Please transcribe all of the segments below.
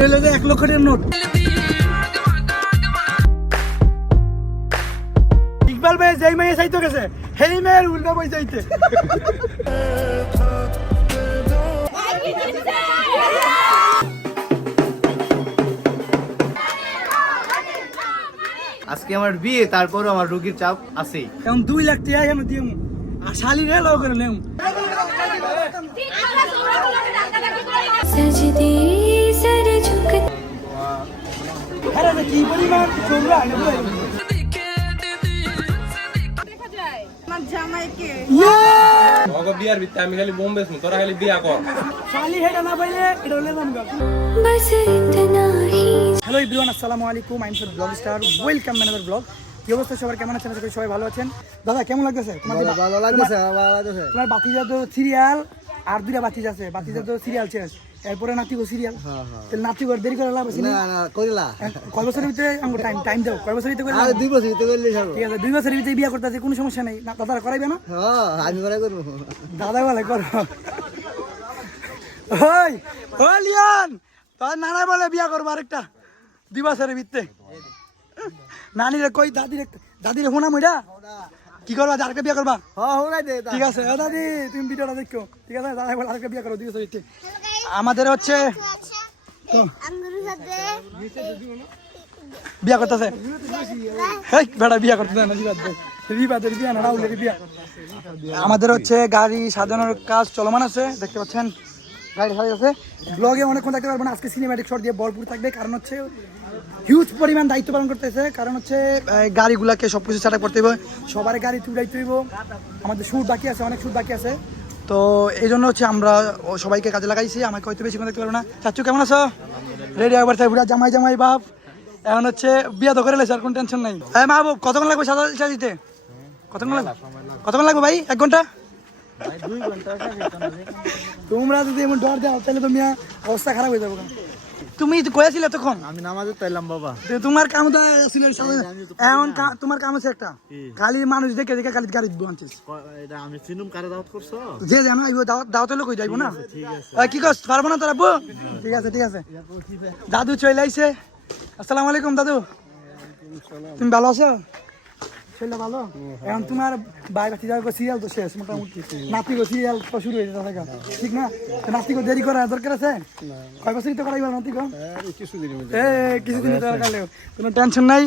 1 লক্ষ টাকার নোট। ইকবাল ভাই যেই মেয়ে চাইতে গেছে সেই মেয়ের উল্টা বই চাইতে। আজকে আমার বিয়ে, তারপরও আমার রোগীর চাপ আছেই। এখন 2 লাখ টাকা কেন দিম আর শালি রে লাও করে নেম। सजदे सर झुक আরে কি পরিমাণ চোরা না ভাই। দেখা যায় আমার জামাইকে ওগো বিয়ার ভিতরে আমি খালি বোম্বে শুন, তোরা খালি বিয়া কর। শালি হেটা না পাইলে এটা হলে জানগা। बस इतना ही হ্যালো এভরিওয়ান, আসসালামু আলাইকুম। I am for blog star, welcome another blog. কি অবস্থা সবার, কেমন আছেন? আশা করি সবাই ভালো আছেন। দাদা কেমন লাগতেছে? ভালো লাগতেছে, ভালো লাগতেছে। তোমার বাতিজা তো সিরিয়াল আর 2টা বাতিজা আছে, বাতিজা তো সিরিয়াল শেষ, এরপরে নাতিগো সিরিয়াল। তাহলে নাতিগো দেরি করে লাভ আছে না? না কইলা কয় বছরের ভিতরে আমাকে টাইম দাও, কয় বছরের ভিতরে? আর 2 বছর ভিতরে করলে ছাড়ো। ঠিক আছে, 2 বছরের ভিতরে বিয়ে করতে আছে, কোনো সমস্যা নেই। না দাদা করাইবে না? হ্যাঁ আমি করে করব। দাদা বলে করো। ওই ও লিয়ান, তোর নানা বলে বিয়া করবো আরেকটা 2 বছরের ভিতরে। নানিরে কই, দাদিরে হোনা মইরা কি করবা? আরেকটা বিয়া করবা? হ্যাঁ হোলাই দে। ঠিক আছে ও দাদি, তুমি ভিডিওটা দেখো। ঠিক আছে, দাদা বলে আরেকটা বিয়া করো 2 বছরের ভিতরে। আমাদের হচ্ছে বিয়া করতেছে। হেই বেটা বিয়া করতেছে না, রিবাদের বিয়া না, রাহুলের বিয়া। আমাদের হচ্ছে গাড়ি সাজানোর কাজ চলমান আছে, দেখতে পাচ্ছেন গাড়ি সাজানো আছে। ব্লগে অনেকক্ষণ থাকতে পারবো না, আজকে সিনেম্যাটিক শট দিয়ে ভরপুর থাকবে। কারণ হচ্ছে হিউজ পরিমাণ দায়িত্ব পালন করতেছে। কারণ হচ্ছে গাড়িগুলাকে সব কিছু সেট আপ করতে হবে, সবার গাড়ি তুলাইতে হইব। আমাদের শ্যুট বাকি আছে, অনেক শ্যুট বাকি আছে। তো এই জন্য হচ্ছে আমরা সবাইকে কাজে লাগাইছি। আমাকে হয়তো বেশিক্ষণ দেখতে পারবো না। চাচু কেমন আছো? রেডি একবার চাই পুরা জামাই বাপ। এখন হচ্ছে বিয়া তো করে লেছে, আর কোনো টেনশন নাই। হ্যাঁ মা বাবু, কতক্ষণ লাগবে সাজিতে? কতক্ষণ লাগবে ভাই? 1 ঘন্টা? 2 ঘন্টা তোমরা যদি এমন ডর দাও তাহলে তো মিয়া অবস্থা খারাপ হয়ে যাবে। তুমি কয়েছিলে তখন আমি নামাজে তাইলাম বাবা। তোমার কাম তো ছিল, এখন তোমার কাম আছে একটা, খালি মানুষ দেখে খালি গাড়ি আনছিস। এটা আমি চিনুম কারে দাওয়াত করছো? যে জানো আইবো, দাওয়াত হলে কই যাইবো না? কি কস, পারবো না তোর আব্বু? ঠিক আছে দাদু চলে আইছে। আসসালামু আলাইকুম দাদু, তুমি ভালো আছো? শরীরটা ভালো? এখন তোমার ভাই বাতি যাওয়ার সিরিয়াল তো শেষ মোটামুটি, নাতিগো সিরিয়াল তো শুরু হয়ে যাবে, ঠিক না? নাতিগো দেরি করার দরকার আছে? কয় বছরই তো করাইবা নাতিগো? কিছুদিন করাইলেও কোনো টেনশন নাই।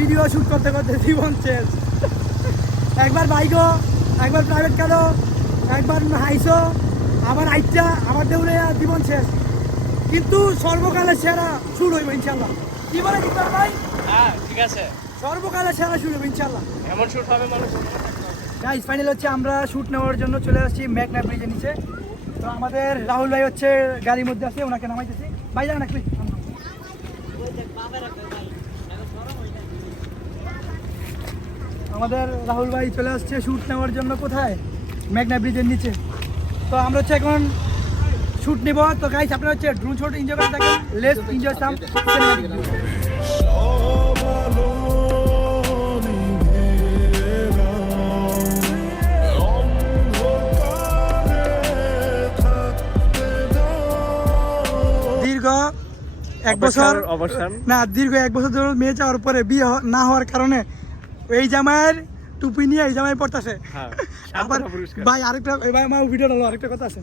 ভিডিও শুট করতে করতে জীবন শেষ। একবার বাইকো, একবার প্রাইভেট কারো, একবার হাইসো, আবার আইটা, আবার দেউলে, জীবন শেষ। কিন্তু সর্বকালের সেরা শুট হইব ইনশাল্লাহ। কি বলে ইকবাল ভাই? হ্যাঁ ঠিক আছে, সর্বকালের সেরা শুট হইব ইনশাল্লাহ। এমন শুট হবে মানুষ। গাইস ফাইনাল হচ্ছে আমরা শুট নেওয়ার জন্য চলে আসছি মেঘনা ব্রিজের নিচে। তো আমাদের রাহুল ভাই হচ্ছে গাড়ির মধ্যে আছে, ওনাকে নামাইতেছি। ভাই যান না প্লিজ। আমাদের রাহুল ভাই চলে আসছে শুট নেওয়ার জন্য। কোথায়? মেঘনা ব্রিজের নিচে। তো আমরা হচ্ছে এখন শুট নেব। তো গাইস আপনারা হচ্ছে ড্রোন শট এনজয় করে থাকেন। Let's enjoy some cinematic view. দীর্ঘ 1 বছর অবসান না, দীর্ঘ 1 বছর ধরে মেয়ে যাওয়ার পরে বিয়ে না হওয়ার কারণে এই জামাইয়ের টুপি নিয়ে এই জামাই পড়তেছে। আবার ভাই আরেকটা, ভাই আমার ভিডিও হলো আরেকটা কথা আছে।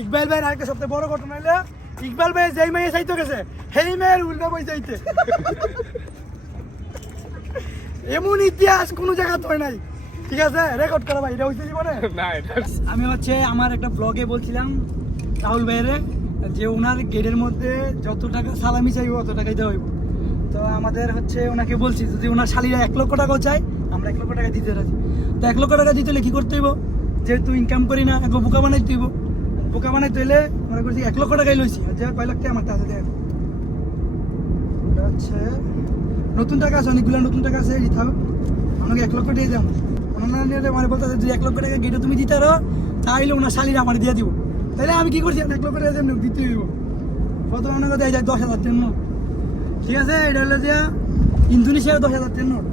ইকবাল ভাইয়ের আরেকটা সবচেয়ে বড় ঘটনা হলো ইকবাল ভাই যেই মেয়ে চাইতে গেছে সেই মেয়ের উল্টা বই চাইতে এমন ইতিহাস কোনো জায়গাতে হয় নাই ঠিক আছে রেকর্ড করা ভাই এটা হইছে জীবনে না এটা আমি হচ্ছে আমার একটা ব্লগে বলছিলাম রাহুল ভাইয়ের যে ওনার গেটের মধ্যে যত টাকা সালামি চাইবো অত টাকাই দেওয়া হইব তো আমাদের হচ্ছে ওনাকে বলছি যদি ওনার শালিরা 1 লক্ষ টাকাও চাই আমরা 1 লক্ষ টাকা দিতে রাজি তো 1 লক্ষ টাকা দিতে হলে কি করতে হইব যেহেতু ইনকাম করি না একবার বোকা বানাইতে হইব বোকা বানাইতে হইলে মনে করছি 1 লক্ষ টাকাই লইছি আর যে কয় লাখ টাকা আমার কাছে দেয় হচ্ছে নতুন টাকা আছে অনেকগুলো নতুন টাকা আছে দিতে হবে আমাকে 1 লক্ষ দিয়ে দাও ওনার নিয়ে মানে বলতে যদি 1 লক্ষ টাকা গেটে তুমি দিতে পারো তাহলে ওনার শালিরা আমার দিয়ে দিব তাহলে আমি কি করছি 1 লক্ষ টাকা দিতে হইব কত ওনাকে দেয় যায় 10,000 টাকা নোট ঠিক আছে এটা হলো যে ইন্দোনেশিয়ার 10,000 টাকা নোট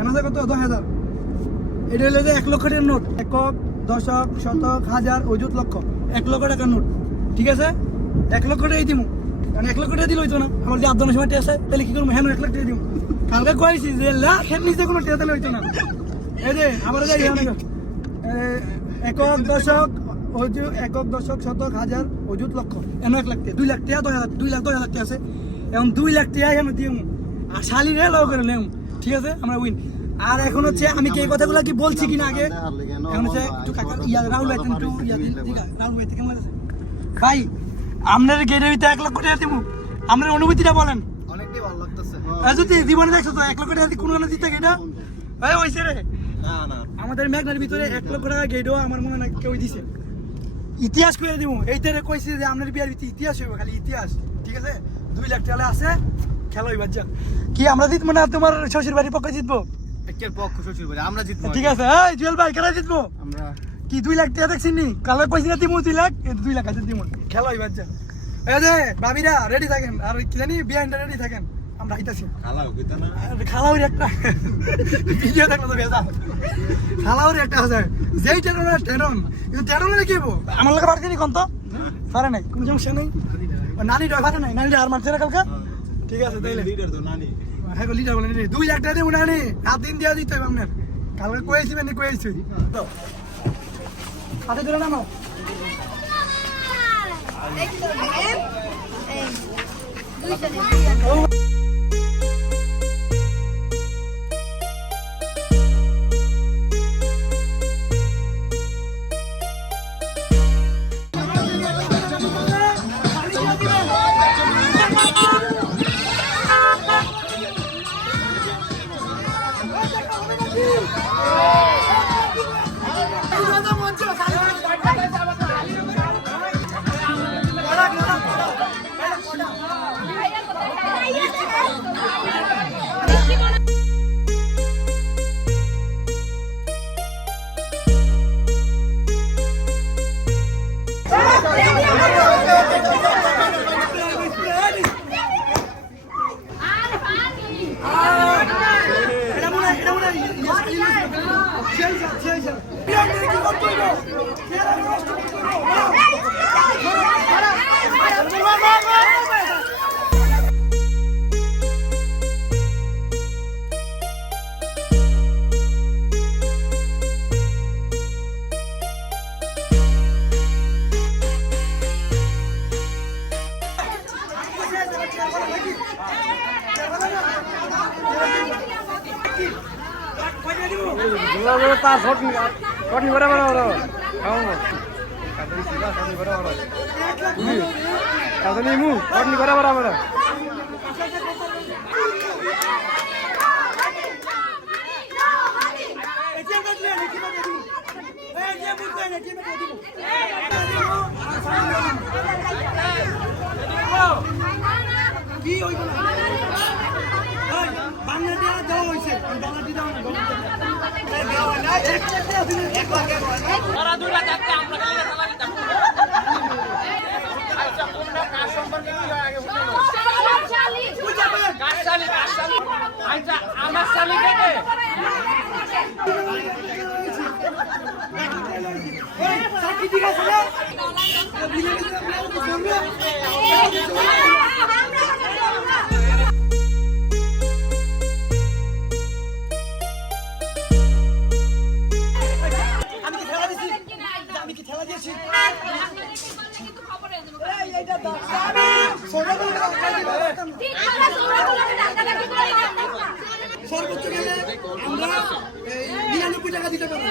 এনাদের কত 10,000 এটা হলো যে 1 লক্ষ টাকার নোট একক দশক শতক হাজার অযুত লক্ষ 1 লক্ষ টাকার নোট ঠিক আছে 1 লক্ষ টাকাই দিব কারণ 1 লক্ষ টাকা দিলে হইতো না আমার যে আদানের সময় টেস্ট তাহলে কি করবো হ্যাঁ 1 লাখ টাকা দিব কালকে কয়েছি যে লাখের নিচে কোনো টেস্ট দিলে হইতো না এই যে আবার যাই একক দশক একক দশক শতক হাজার অযুত লক্ষ 1 লাখ টাকা 2 লাখ টাকা 2 লাখ 10,000 টাকা আছে এখন 2 লাখ টাকা এখানে দিয়ে আর শালি রে লাভ করে নেও ঠিক আছে আমরা উইন আর এখন হচ্ছে আমি কি এই কথাগুলো কি বলছি কিনা আগে এখন হচ্ছে একটু কাকা রাহুল ভাই একটু রাহুল ভাই কেমন আছে ভাই আপনার গেটের ভিতরে 1 লক্ষ টাকা দিব আপনার অনুভূতিটা বলেন অনেকটাই ভালো লাগতেছে যদি জীবনে দেখছো তো 1 লক্ষ টাকা কোনো কোনো দিতে গেটা ভাই হইছে রে না না আমাদের মেঘনার ভিতরে 1 লক্ষ টাকা গেটও আমার মনে হয় কেউ দিছে ইতিহাস করে দিব এইটারে কইছে যে আপনার বিয়ার ভিতরে ইতিহাস হইব খালি ইতিহাস ঠিক আছে 2 লাখ টাকা আছে খেলা হইবার যা কি আমরা জিতবো না তোমার শ্বশুর বাড়ির পক্ষে জিতবো একের পক্ষ শ্বশুর বাড়ি আমরা জিতবো ঠিক আছে এই জুয়েল ভাই কেন জিতবো আমরা কি 2 লাখ টাকা দেখছিস নি কালকে কইছি না দিমু 2 লাখ 2 লাখ আছে দিমু খেলা হইবার যা এই যে ভাবিরা রেডি থাকেন আর কি জানি বিয়ানটা রেডি থাকেন আমরা আইতাছি খালাও কইতা না খালাউর একটা ভিডিও দেখলো তো বেজা খালাউর একটা আছে যেই টেরন কিন্তু টেরনে কি হবো আমার লাগে পারছি নি কোন তো পারে নাই কোনো সমস্যা নেই নানি ডয় পারে নাই নানি আর মারছে না কালকে ঠিক আছে তাইলে লিডার তো নানি হ্যাঁ গো লিডার বলে 2 লাখ টাকা দেবো নানি রাত দিন দিয়া দিতে হবে আপনার কালকে কইছি মানে কইছি হাতে ধরে নামাও তার শট নি বড় বড় বড় কাটনি সিধা শট নি বড় বড় কাটনি মু শট নি বড় বড় বড় কি হইব না বাংলা দিয়া দেওয়া হইছে ডলার দি দাও না ওরা 2 লাখ টাকা আমরা খালি চালা দিতাম আচ্ছা তোমরা কার সম্পর্কে কি হয় আগে বুঝো কার শালি আচ্ছা আমার শালি কে সাকি ঠিক আছে না আমি কি ঠেলা দিয়েছি সর্বোচ্চ গেলে আমরা 99 টাকা দিতে পারবো।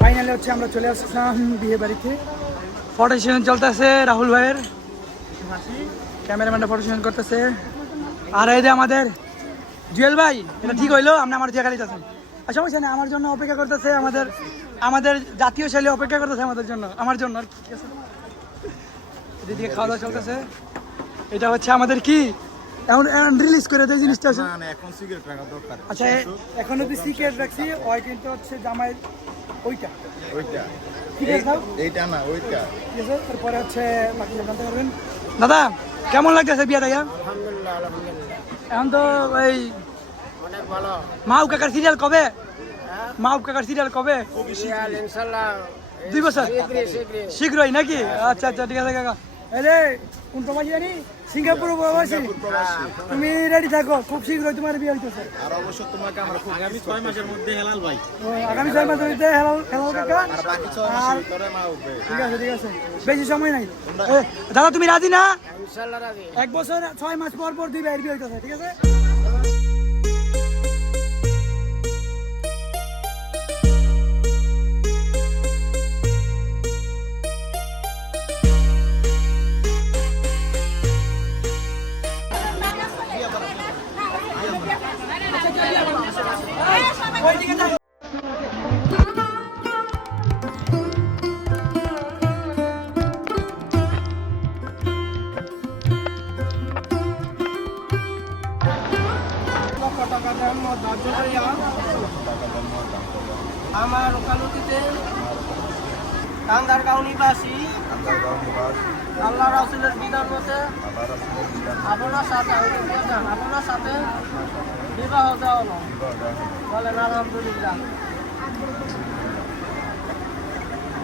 ফাইনালি হচ্ছে আমরা চলে আসলাম বিয়ে বাড়িতে। ফটো সেশন চলতেছে রাহুল ভাইয়ের, ক্যামেরাম্যানটা ফটো সেশন করতেছে। আর এই যে আমাদের জুয়েল ভাই, এটা ঠিক হইলো, আপনি আমার জায়গা দিতেছেন। আর সমস্যা নেই, আমার জন্য অপেক্ষা করতেছে, আমাদের জাতীয় শৈলী অপেক্ষা করতেছে আমাদের জন্য, আমার জন্য। আর ঠিক আছে, এদিকে খাওয়া দাওয়া চলতেছে। এটা হচ্ছে আমাদের কি এখন রিলিজ করে দেয় জিনিসটা। না না, এখন সিগারেট রাখা দরকার। আচ্ছা, এখন অব্দি সিক্রেট রাখছি, ওই কিন্তু হচ্ছে জামাই ওইটা ওইটা ঠিক আছে, এইটা না ওইটা। ঠিক আছে, তারপরে হচ্ছে বাকি জানতে পারবেন। দাদা কেমন লাগতেছে বিয়ে দেখা? আলহামদুলিল্লাহ আলহামদুলিল্লাহ এখন তো এই অনেক ভালো। মাউ কাকার সিরিয়াল কবে? মাউ কাকার সিরিয়াল কবে? ইনশাআল্লাহ 2 বছর শীঘ্রই শীঘ্রই নাকি? আচ্ছা আচ্ছা, ঠিক আছে কাকা। এই রে কোন প্রবাসী জানি? সিঙ্গাপুর প্রবাসী। তুমি রেডি থাকো, খুব শীঘ্রই তোমার বিয়ে হইতেছে। আর অবশ্য তোমাকে আমরা খুব আগামী 6 মাসের মধ্যে হেলাল ভাই। আগামী 6 মাসের মধ্যে হেলাল কাকা। আর বাকি 6 মাসের ভিতরে মা উঠবে। ঠিক আছে ঠিক আছে, বেশি সময় নাই। দাদা তুমি রাজি না? ইনশাআল্লাহ রাজি। 1 বছর 6 মাস পর পর 2 ভাইয়ের বিয়ে হইতেছে, ঠিক আছে? আমার ওকালতিতে কান্দারগাঁও নিবাসী আল্লাহ রাসূলের বিধান মতে আপনার সাথে বিবাহ দেওয়া হলো। বলেন আলহামদুলিল্লাহ।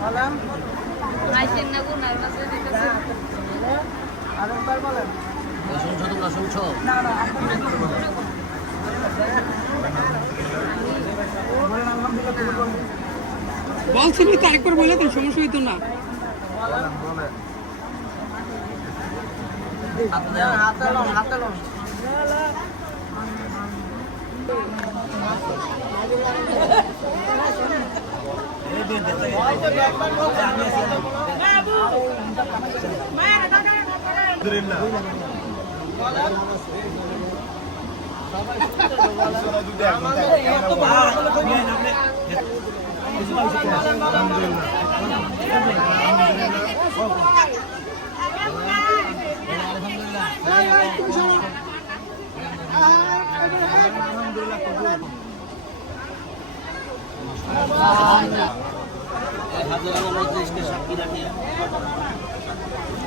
বলেন আরেকবার বলেন। না না, বলছেন তো একবার বলে তো সমস্যা হইতো না। হাতে লন।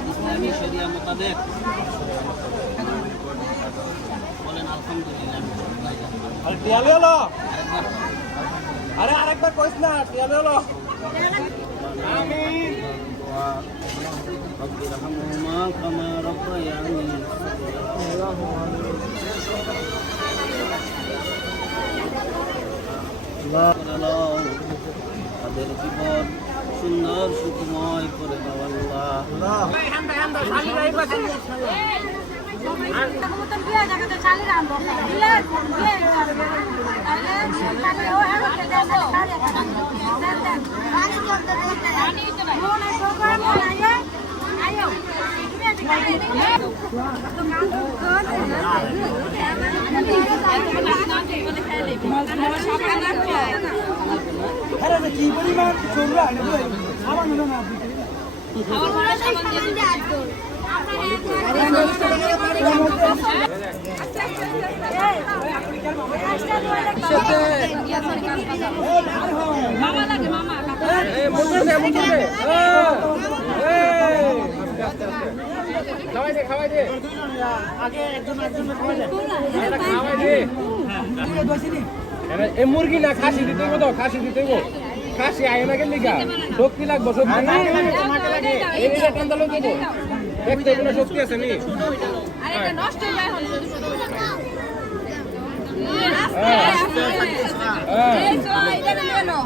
ইসলামী শরিয়া মোতাবেক বলেন আলহামদুলিল্লাহ। আরে আরেকবার কইস না, টিয়ালে হলো। আমিন। রব্বি রহমহুমা কামা রব্বায়ানি আল্লাহ তাদের জীবন সুন্দর সুখময় করে দাও আল্লাহ। হ্যাঁ কি পরিমাণ চোখরা আমার মনে না মামা লাগে মামা খাওয়াই দে আগে একজন খাওয়াই দে। কে দইছি নি এ মুরগি না খাসি দিতে হইব তো খাসি দিতে হইব খাসি আয় না কেন লিগা শক্তি লাগবে শক্তি না লাগে এইটা টান দাও দেবো দেখতে কোনো শক্তি আছে নি আর এটা নষ্ট হয়ে যায় শুধু শুধু এই তো এটা নিয়ে নাও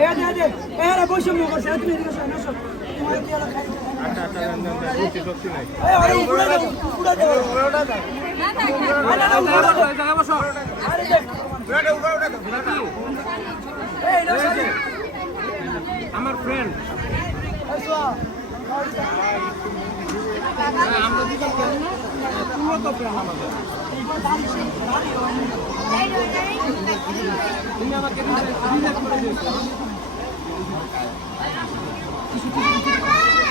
এই যে এ রে বৈষম্য করছে তুমি এদিকে শোনো শোনো তোমার কি হলো খাই আচ্ছা শক্তি নাই এই আরে পুরো দাও না থাকে জায়গা বসো এই দাও আমার ফ্রেন্ড আমরা দুজন কেন না পুরো তো ফ্রেন্ড আমাদের তুমি আমাকে রিজেক্ট করে দিয়েছো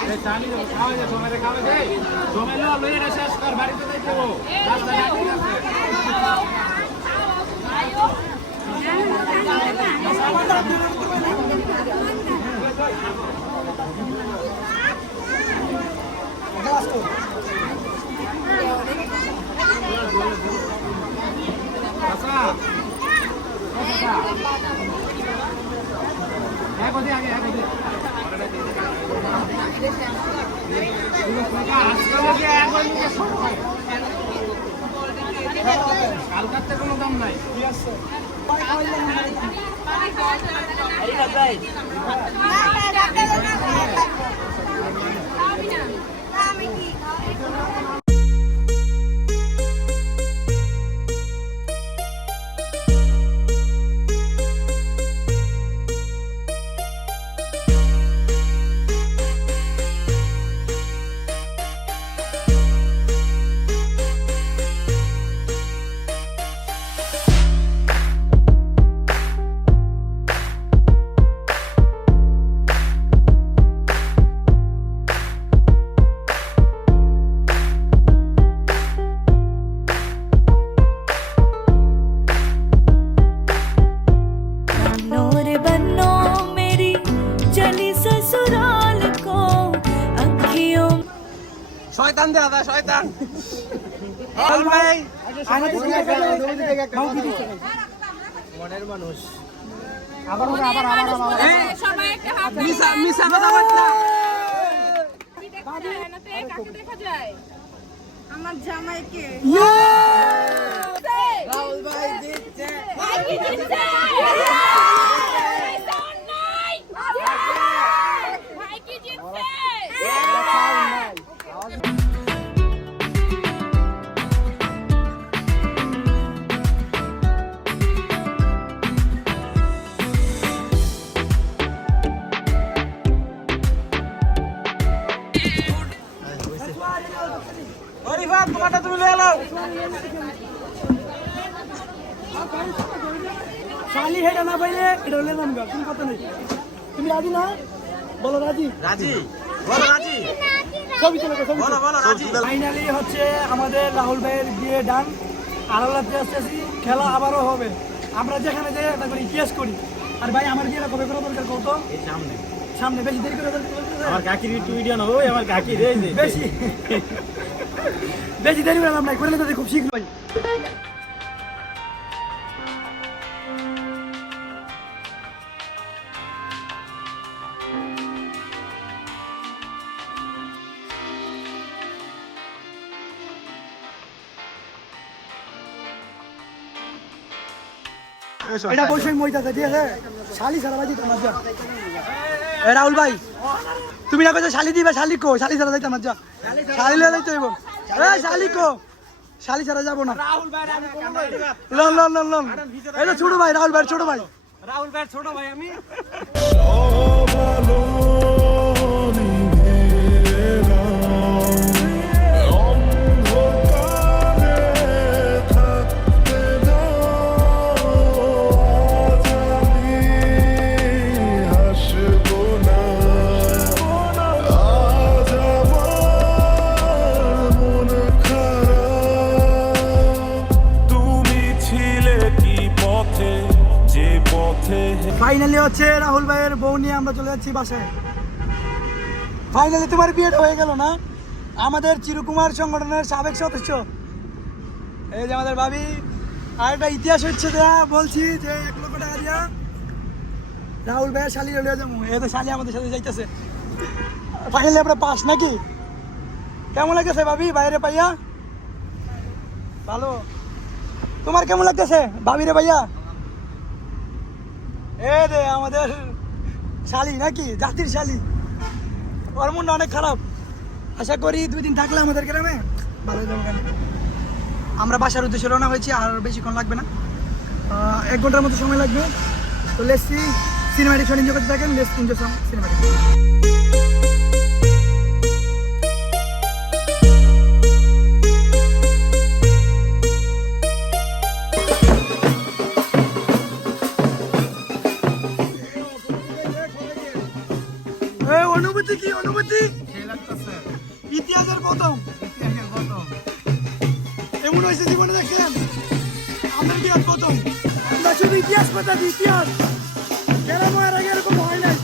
এই চালি খাওয়া যায় তোমারে খাওয়া যায় জমেলো লইয়া শেষ কর বাড়িতে যাইতে হবে রাস্তা ঠিক আছে আচ্ছা এক ওদিকে আগে এক ওদিকে কালকাতে কোনো দাম নাই नूर बनो मेरी चली ससुराल को अखियों শয়তান দে আদা শয়তান বল ভাই আমাদের মনের মানুষ সবাই একটা হাত মিশা মিশা কথা বল না দেখা যায় না তো কাকে দেখা যায় আমার জামাইকে রাহুল ভাই জিতছে ভাই কি জিতছে ভাই কি জিতছে অরিফা তোমারটা তুমি লয়ে নাও শালি হেডা না পাইলে এটা লয়ে নাম গা তুমি কথা নেই তুমি রাজি না বলো রাজি রাজি বলো রাজি ছবি চলে ছবি বলো বলো রাজি ফাইনালি হচ্ছে আমাদের রাহুল ভাইয়ের বিয়ে ডান আলালাতে আসতেছি খেলা আবারও হবে আমরা যেখানে যাই একটা করে ইতিহাস করি আর ভাই আমার বিয়েটা কবে করা দরকার কত এই সামনে সামনে বেশি দেরি করে আমার কাকির একটু ভিডিও না ওই আমার কাকি রে বেশি বেশি দেরি করে আমরা করে নিতে খুব শীঘ্র ভাই এটা বসে মইতাছে ঠিক আছে শালি সারা বাজি তোমার যা এ রাহুল ভাই তুমি না কইছো শালি দিবা শালি কো শালি সারা যাইতাম যা শালি লয়ে যাইতে হইব এ শালি কো শালি সারা যাব না রাহুল ভাই আমি কোন ভাই লন লন লন লন এটা ছোট ভাই রাহুল ভাই ছোট ভাই রাহুল ভাই ছোট ভাই আমি ফাইনালি হচ্ছে রাহুল ভাইয়ের বউ নিয়ে আমরা চলে যাচ্ছি বাসায় ফাইনালি তোমার বিয়েটা হয়ে গেল না আমাদের চিরকুমার সংগঠনের সাবেক সদস্য এই যে আমাদের ভাবি আর একটা ইতিহাস হচ্ছে যে বলছি যে 1 লক্ষ টাকা দিয়া রাহুল ভাইয়ের শালি লইয়া যাবো, এ তো শালি আমাদের সাথে যাইতেছে। ফাইনালি আমরা পাস নাকি? কেমন লাগতেছে ভাবি বাইরে পাইয়া? ভালো। তোমার কেমন লাগতেছে ভাবি রে ভাইয়া? এ রে আমাদের শালি নাকি, জাতির শালি। ওর মনটা অনেক খারাপ। আশা করি 2 দিন থাকলে আমাদের গ্রামে ভালো যাবো। কেন আমরা বাসার উদ্দেশ্যে রওনা হয়েছি, আর বেশিক্ষণ লাগবে না, 1 ঘন্টার মতো সময় লাগবে। তো let's see cinematic shot enjoy করতে থাকেন। Let's enjoy some cinematic. অনুভূতি কি? অনুভূতি ইতিহাসের প্রথম এমন হয়েছে জীবনে, দেখছেন আমাদের ইতিহাস প্রথম। আমরা শুধু ইতিহাস কথা, ইতিহাস এরকম এর আগে এরকম হয় নাই।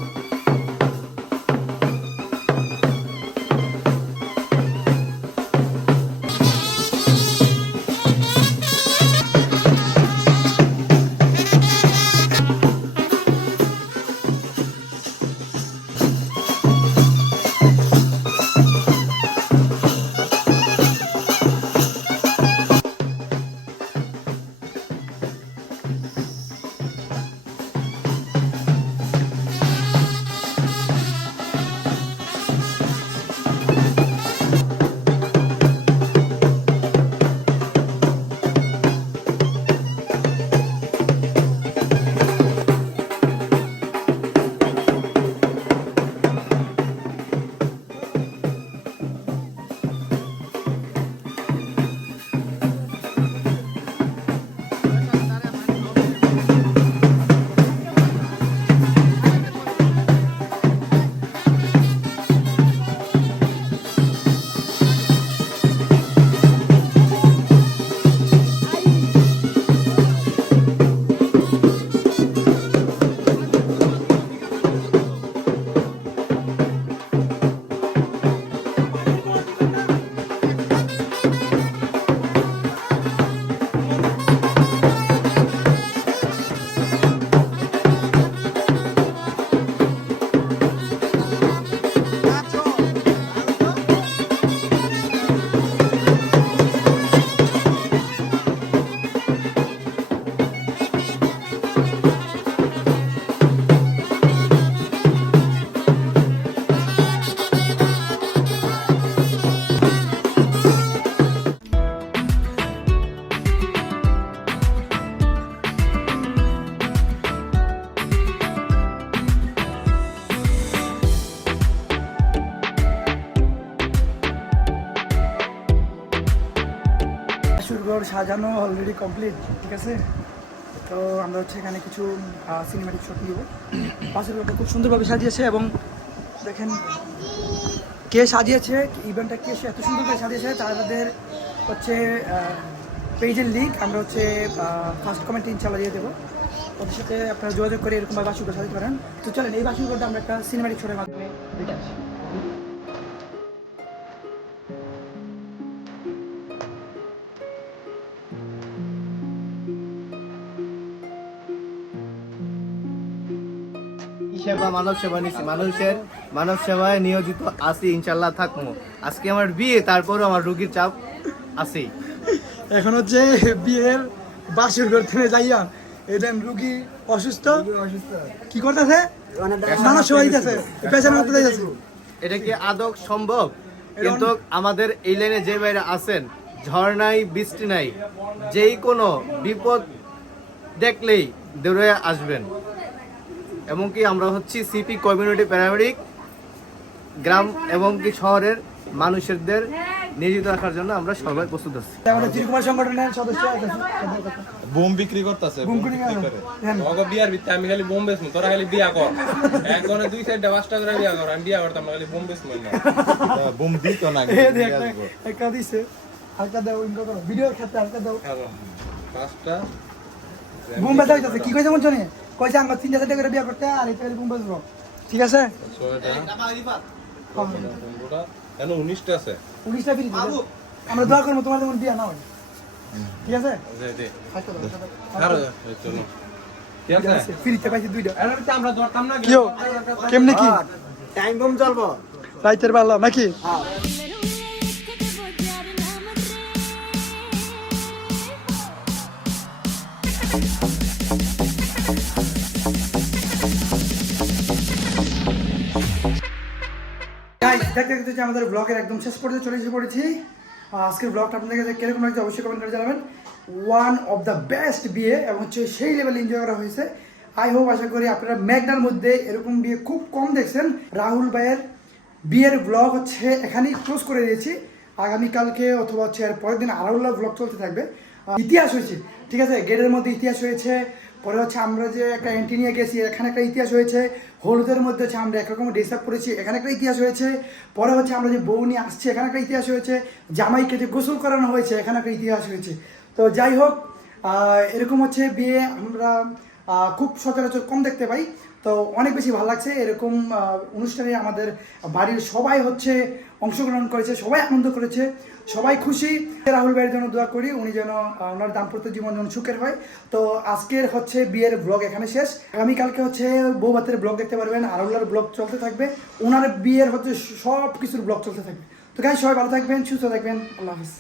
বাসুরঘর সাজানো অলরেডি কমপ্লিট, ঠিক আছে। তো আমরা হচ্ছে এখানে কিছু সিনেমাটিক শট নিব। বাসুরঘরটা খুব সুন্দরভাবে সাজিয়েছে, এবং দেখেন কে সাজিয়েছে ইভেন্টটা, কে এত সুন্দর করে সাজিয়েছে তাদের হচ্ছে পেজের লিঙ্ক আমরা হচ্ছে ফার্স্ট কমেন্টে ইনশাআল্লাহ দিয়ে দেবো। ওদের সাথে আপনারা যোগাযোগ করে এরকমভাবে বাসুরঘর সাজাতে পারেন। তো চলেন এই বাসুরঘরটা আমরা একটা সিনেমাটিক শটের মাধ্যমে দেখে আসি। সেবা মানব সেবা নিচ্ছি, মানব সেবায় নিয়োজিত আছি, ইনশাল্লাহ থাকবো। আজকে আমার বিয়ে, তারপরও আমার রোগীর চাপ আছে। এখন হচ্ছে বিয়ের বাসুরঘর থেকে যাইয়া এদেন রুগী অসুস্থ কি করতেছে, মানুষ হইতেছে পেছনে মতো যাইতেছে। এটা কি আদৌ সম্ভব? কিন্তু আমাদের এই লাইনে যে বাইরে আছেন, ঝড় নাই বৃষ্টি নাই, যেই কোনো বিপদ দেখলেই দৌড়ে আসবেন। এমনকি আমরা হচ্ছি সিপি কমিউনিটি প্যারামেডিক, গ্রাম এবং কি শহরের মানুষদের নিয়োজিত রাখার জন্য আমরা সবাই প্রস্তুত আছি। আমাদের চিরকুমার সংগঠনের সদস্য আছে, বোম বিক্রি করতেছে, বোম বিক্রি করে। ওগো বিয়ার ভিতরে আমি খালি বোম বেচমু, তোরা খালি বিয়া কর। একজনে 2-4টা 5টা করে বিয়া কর, আমি বিয়া করতাম না, খালি বোম বেচমু না। বোম দিত না, একটা দিছে হালকা দাও, ইনকো করো ভিডিওর ক্ষেত্রে হালকা দাও। 5টা বোম বেচা হইতাছে, কি কইছে মন শুনে কইছে আমরা 3টা 4টা করে বিয়া করতে, আর এটা বোম বেচবো, ঠিক আছে। 6টা 15টা কেন 19টা আছে, 19টা ফ্রি। আমরা দোয়া করব তোমার যেমন বিয়া না হয়। ঠিক আছে ফ্রিতে পাইছি 2টা আমরা ধরতাম না কিও কেমনে কি টাইম বম চলবো রাইতের বেলা নাকি দেখতে দেখতে যে আমাদের ব্লগের একদম শেষ পর্যায়ে চলে এসে পড়েছি। আজকের ব্লগটা আপনাদের কাছে কিরকম লাগছে অবশ্যই কমেন্ট করে জানাবেন। ওয়ান অফ দ্য বেস্ট বিয়ে এবং হচ্ছে সেই লেভেলে এনজয় করা হয়েছে। আই হোপ আশা করি আপনারা ম্যাগনার মধ্যে এরকম বিয়ে খুব কম দেখছেন। রাহুল ভাইয়ের বিয়ের ব্লগ হচ্ছে এখানেই ক্লোজ করে দিয়েছি। আগামীকালকে অথবা হচ্ছে এর পরের দিন আরাউল্লাহ ব্লগ চলতে থাকবে। ইতিহাস হয়েছে, ঠিক আছে, গেটের মধ্যে ইতিহাস হয়েছে। পরে হচ্ছে আমরা যে একটা এন্ট্রি নিয়ে গেছি এখানে একটা ইতিহাস হয়েছে। হলুদের মধ্যে হচ্ছে আমরা একরকম ড্রেস আপ করেছি, এখানে একটা ইতিহাস হয়েছে। পরে হচ্ছে আমরা যে বউ নিয়ে আসছি এখানে একটা ইতিহাস হয়েছে। জামাইকে যে গোসল করানো হয়েছে এখানে একটা ইতিহাস হয়েছে। তো যাই হোক, এরকম হচ্ছে বিয়ে আমরা খুব সচরাচর কম দেখতে পাই। তো অনেক বেশি ভালো লাগছে। এরকম অনুষ্ঠানে আমাদের বাড়ির সবাই হচ্ছে অংশগ্রহণ করেছে, সবাই আনন্দ করেছে, সবাই খুশি। রাহুল ভাইয়ের জন্য দোয়া করি উনি যেন ওনার দাম্পত্য জীবন যেন সুখের হয়। তো আজকের হচ্ছে বিয়ের ব্লগ এখানে শেষ। আগামীকালকে হচ্ছে বউ ভাতের ব্লগ দেখতে পারবেন, আরাউল্লাহর ব্লগ চলতে থাকবে, ওনার বিয়ের হচ্ছে সব কিছুর ব্লগ চলতে থাকবে। তো গাইস সবাই ভালো থাকবেন, সুস্থ থাকবেন, আল্লাহ হাফেজ।